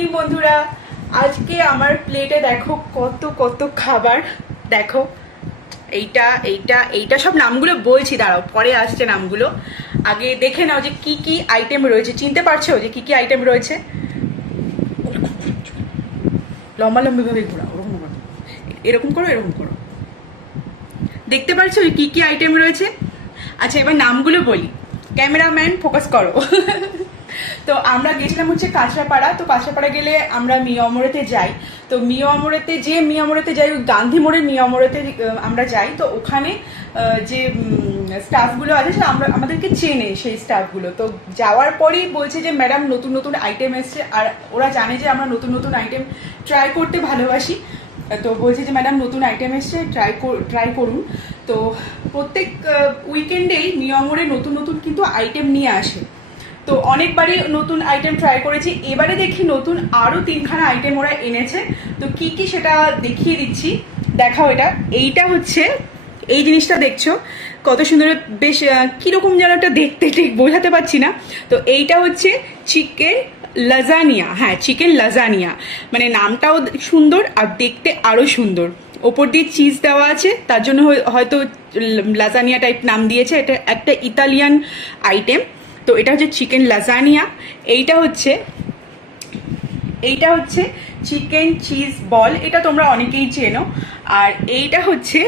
Evening বন্ধুরা। আজকে আমার প্লেটে দেখো কত কত খাবার। দেখো এইটা এইটা এইটা সব নামগুলো বলছি, দাঁড়াও পরে আসছে নামগুলো। আগে দেখে নাও যে কি কি আইটেম রয়েছে। চিনতে পারছো যে কি কি আইটেম রয়েছে? লম্বা লম্বি ভাবে ঘোরা, ওরকম করো, এরকম করো, এরকম করো। দেখতে পারছো কি কি আইটেম রয়েছে? আচ্ছা এবার নামগুলো বলি। ক্যামেরাম্যান ফোকাস করো। তো আমরা গেছিলাম হচ্ছে কাঁচরাপাড়া। তো কাঁচরাপাড়া গেলে আমরা মিয়ামরেতে যাই। তো মিয়ামরেতে যাই ওই গান্ধী মোড়ের মিয়ামরেতে আমরা যাই। তো ওখানে যে স্টাফগুলো আছে সে আমাদেরকে চেনে সেই স্টাফগুলো। তো যাওয়ার পরেই বলছে যে ম্যাডাম নতুন নতুন আইটেম এসছে, আর ওরা জানে যে আমরা নতুন নতুন আইটেম ট্রাই করতে ভালোবাসি। তো বলছে যে ম্যাডাম নতুন আইটেম এসছে, ট্রাই করুন। তো প্রত্যেক উইকেন্ডেই মিয়ামরে নতুন নতুন কিন্তু আইটেম নিয়ে আসে। তো অনেকবারই নতুন আইটেম ট্রাই করেছি, এবারে দেখি নতুন আরও 3খানা আইটেম ওরা এনেছে। তো কি কি সেটা দেখিয়ে দিচ্ছি, দেখাও। এইটা হচ্ছে, এই জিনিসটা দেখছো কত সুন্দর, বেশ কীরকম যেন একটা দেখতে, ঠিক বোঝাতে পারছি না। তো এইটা হচ্ছে চিকেন লাজানিয়া। হ্যাঁ, চিকেন লাজানিয়া, মানে নামটাও সুন্দর আর দেখতে আরও সুন্দর। ওপর দিয়ে চিজ দেওয়া আছে, তার জন্য হয়তো লাজানিয়া টাইপ নাম দিয়েছে। এটা একটা ইতালিয়ান আইটেম। তো এটা হচ্ছে চিকেন লাজানিয়া। এইটা হচ্ছে চিকেন চিজ বল, এটা তোমরা অনেকেই চেনো। আর এইটা হচ্ছে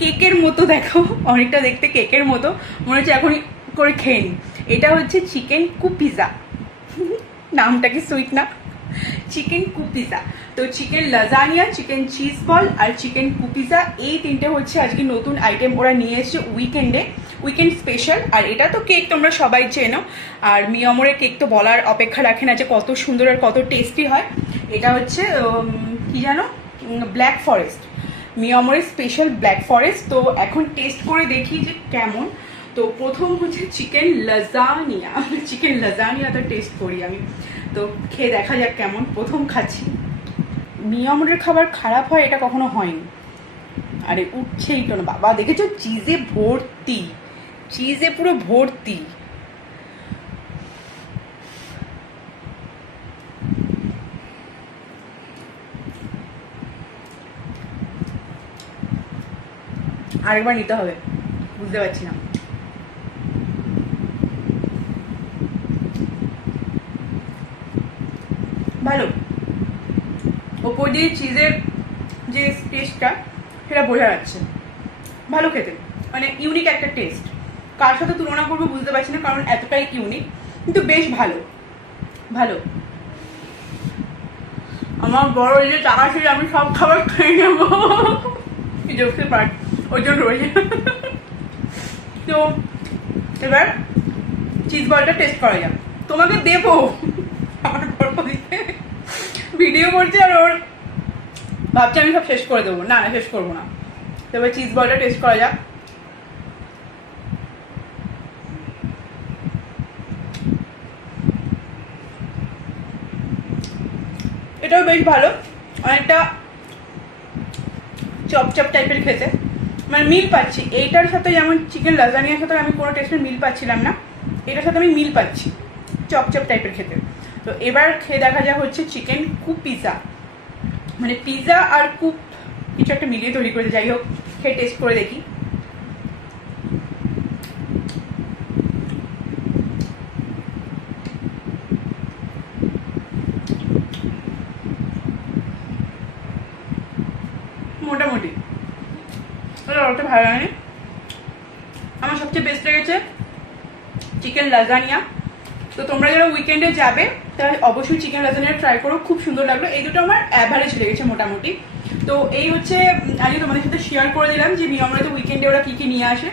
কেকের মতো, দেখো অনেকটা দেখতে কেকের মতো, মনে হচ্ছে এখনই করে খেয়ে নি। এটা হচ্ছে চিকেন কুপিজা। নামটা কি সুইট না? Chicken cup pizza. তো chicken lasagna, chicken cheese ball আর চিকেন কুপিজা, এই তিনটে হচ্ছে আজকে নতুন আইটেম ওরা নিয়ে এসেছে উইকেন্ড স্পেশাল। আর এটা তো কেক তোমরা সবাই চেনো, আর মিয়ামরের কেক তো বলার অপেক্ষা রাখে না যে কত সুন্দর আর কত টেস্টি হয়। এটা হচ্ছে কি জানো, ব্ল্যাক ফরেস্ট, মিয়ামরের স্পেশাল ব্ল্যাক ফরেস্ট। তো এখন টেস্ট করে দেখি যে কেমন। তো প্রথম হচ্ছে চিকেন লাজানিয়াটা টেস্ট করি আমি। তো খেয়ে দেখা যাক কেমন। প্রথম খাচ্ছি। মিয়ামরের খাবার খারাপ হয় এটা কখনো হয়নি। আরে উঠছেই তো না বাবা, দেখেছো চিজে ভর্তি, চিজে পুরো ভর্তি। আরেকবার নিতে হবে, বুঝতে পারছি না। ভালো, ওপর দিয়ে চিজের যে টেস্টটা সেটা বোঝা যাচ্ছে। ভালো খেতে, মানে ইউনিক একটা টেস্ট। কার সাথে তুলনা করবো বুঝতে পারছি না, কারণ এতটাই ইউনিক, কিন্তু বেশ ভালো। আমার বড় যে টাকা ছিল আমি সব খাবার খেয়ে নেবো, দেখতে পার ওজন রয়েছে। তো এবার চিজ বলটা টেস্ট করা যাক। তোমাকে দেবো, আমার গল্প দিতে ভিডিও করছে আর ওর ভাবছি আমি সব শেষ করে দেবো। না না, শেষ করবো না। তবে চিজ বলটা টেস্ট করা যাক। এটাও বেশ ভালো, অনেকটা চপ টাইপের খেতে, মানে মিল পাচ্ছি। এইটার সাথে যেমন চিকেন লাজানিয়ার সাথে আমি কোনো টেস্টের মিল পাচ্ছিলাম না, এটার সাথে আমি মিল পাচ্ছি চপ টাইপের খেতে। তো এবার খেয়ে দেখা যাক হচ্ছে চিকেন কুপ পিজা, মানে পিজা আর কুপ কিছু একটা মিলিয়ে তৈরি করেছে। যাই হোক, খেয়ে টেস্ট করে দেখি। মোটামুটি অত ভালো লাগেনি। আমার সবচেয়ে বেস্ট লেগেছে চিকেন লাজানিয়া। তো তোমরা যারা উইকেন্ডে যাবে তারা অবশ্যই চিকেন লাজানিয়া ট্রাই করো, খুব সুন্দর লাগলো। এই দুটো আমার অ্যাভারেজ লেগেছে মোটামুটি। তো এই হচ্ছে আজকে তোমাদের সাথে শেয়ার করে দিলাম যে মিয়ামরেতে উইকেন্ডে ওরা কী কী নিয়ে আসে।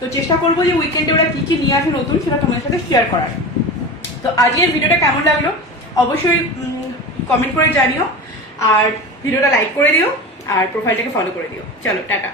তো চেষ্টা করবো যে উইকেন্ডে ওরা কী কী নিয়ে আসে নতুন, সেটা তোমাদের সাথে শেয়ার করার। তো আজকের ভিডিওটা কেমন লাগলো অবশ্যই কমেন্ট করে জানিও, আর ভিডিওটা লাইক করে দিও, আর প্রোফাইলটাকে ফলো করে দিও। চলো টাটা।